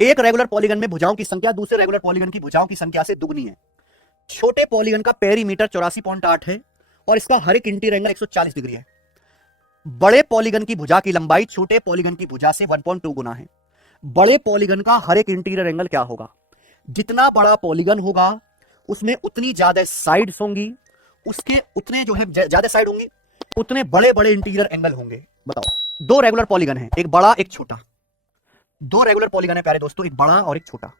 एक regular polygon में भुजाओं की संख्या दूसरे रेगुलर पॉलीगन की भुजाओं की संख्या से दुगनी है। छोटे पॉलीगन का पेरीमीटर 84.8 है और इसका हर एक इंटीरियर एंगल 140 डिग्री है। बड़े पॉलीगन की भुजा की लंबाई छोटे पॉलीगन की भुजा से 1.2 गुना है। बड़े पॉलीगन का हर एक इंटीरियर एंगल क्या होगा? जितना बड़ा पॉलीगन होगा उसमें उतनी ज्यादा साइड्स होंगी, उसके उतने जो है ज्यादा साइड होंगी, उतने बड़े बड़े इंटीरियर एंगल होंगे। बताओ, दो रेगुलर पॉलीगन है, एक बड़ा एक छोटा। दो रेगुलर पॉलीगन है प्यारे दोस्तों, एक बड़ा और एक छोटा।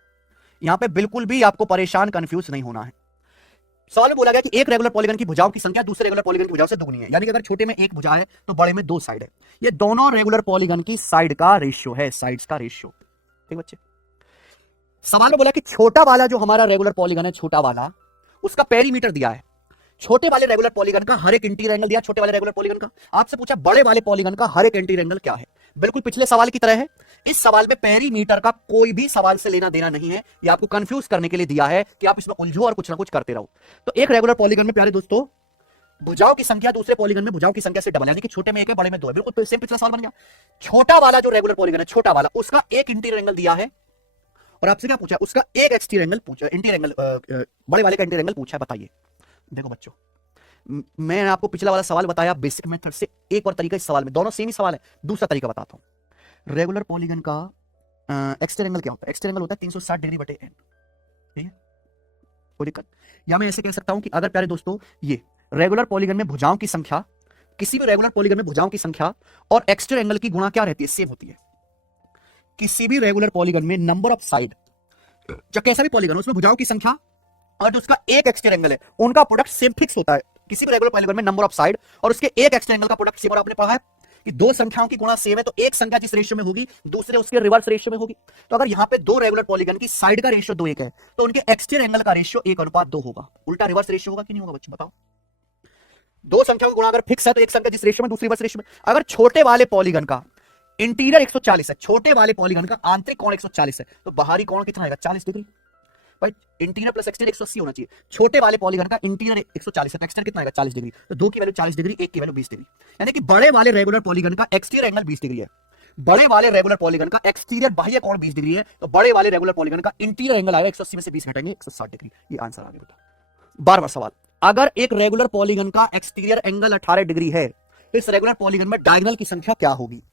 यहां पे बिल्कुल भी आपको परेशान कंफ्यूज नहीं होना है। सवाल में बोला गया कि एक रेगुलर पॉलीगन की भुजाओं की संख्या दूसरे रेगुलर पॉलीगन की भुजाओं से दुगनी है, यानी कि अगर छोटे में एक भुजा है तो बड़े में दो साइड है। ये दोनों रेगुलर पॉलीगन की साइड का रेशियो है, साइड्स का रेशियो। ठीक बच्चे, सवाल में बोला कि छोटा वाला जो हमारा रेगुलर पॉलीगन है, छोटा वाला, उसका पेरीमीटर दिया है। छोटे वाले रेगुलर पॉलीगन का हर एक इंटीरियर एंगल दिया, छोटे वाले रेगुलर पॉलीगन का। आपसे पूछा बड़े वाले पॉलीगन का हर एक इंटीरियर एंगल क्या है। बिल्कुल पिछले सवाल की तरह है। इस सवाल में पेरीमीटर का कोई भी सवाल से लेना देना नहीं है, ये आपको कंफ्यूज करने के लिए दिया है कि आप इसमें उलझो और कुछ ना कुछ करते रहो। तो एक रेगुलर पॉलीगन में प्यारे दोस्तों भुजाओं की संख्या दूसरे पॉलीगन में भुजाओं की संख्या से डबल, यानी कि छोटे में एक है बड़े में दो है। बिल्कुल सेम पिछला सवाल बन गया। छोटा वाला जो रेगुलर पॉलीगन है, छोटा वाला, उसका एक इंटीरियर एंगल दिया है और आपसे क्या पूछा? उसका एक एक्सटीरियर एंगल पूछा, इंटीरियर एंगल, बड़े वाले का इंटीरियर एंगल पूछा है। बताइए। देखो बच्चों, मैंने आपको पिछला वाला सवाल बताया बेसिक मेथड से, एक और तरीका इस सवाल में, दोनों सेम ही सवाल है, दूसरा तरीका बताता हूं। रेगुलर पॉलीगन का एक्सटीरियर एंगल क्या होता है? एक्सटीरियर एंगल होता है 360 डिग्री बटे n। ठीक है, कोई दिक्कत? या मैं ऐसे कह सकता हूं कि अगर प्यारे दोस्तों ये रेगुलर पॉलीगन में भुजाओं की संख्या, किसी भी रेगुलर पॉलीगन में भुजाओं की संख्या और एक्सटीरियर एंगल की गुणा क्या रहती है? सेम होती है। किसी भी रेगुलर पॉलीगन में नंबर ऑफ साइड, चाहे कैसा भी पॉलीगन हो, उसमें भुजाओं की संख्या और जो उसका एक एक्सटीरियर एंगल है, उनका प्रोडक्ट सेम फिक्स होता है। किसी भी रेगुलर पॉलीगन में नंबर ऑफ साइड और उसके एक एक्सटीरियर एंगल का प्रोडक्ट सेम। और आपने पढ़ा है कि दो संख्याओं की गुणा सेम है तो एक संख्या जिस रेशियो में होगी दूसरे उसके रिवर्स रेशियो में होगी। तो अगर यहां पे दो रेगुलर पॉलीगन की साइड का रेशियो 2:1 है तो उनके एक्सटीरियर एंगल का रेशियो 1:2 होगा। उल्टा रिवर्स रेशियो होगा कि नहीं होगा बच्चों? बताओ। दो संख्याओं की गुणा अगर फिक्स है तो एक संख्या जिस रेशियो में दूसरी रिवर्स रेशियो में। अगर छोटे वाले पॉलीगन का इंटीरियर 140 है, छोटे वाले पॉलीगन का आंतरिक कोण 140 है, तो बाहरी कोण कितना आएगा? 40 डिग्री। भाई इंटीरियर प्लस एक्सटीरियर 180 होना चाहिए। छोटे वाले पॉलीगन का इंटीरियर 140 है तो एक्सटीरियर कितना आएगा? 40 डिग्री। तो दो की वैल्यू 40 डिग्री, एक की वैल्यू 20 डिग्री, यानी कि बड़े वाले रेगुलर पॉलीगन का एक्सटीरियर एंगल 20 डिग्री है। बड़े वाले रेगुलर पॉलीगन का एक्सटीरियर बाह्य कोण 20 डिग्री है, तो बड़े वाले रेगुलर पॉलीगन का इंटीरियर एंगल आएगा 180 में से 20 घटाएंगे 160 डिग्री। ये आंसर आ गया बेटा। बार बार सवाल, अगर एक रेगुलर पॉलीगन का एक्सटीरियर एंगल 18 डिग्री है तो इस रेगुलर पॉलीगन में डायगोनल की संख्या क्या होगी?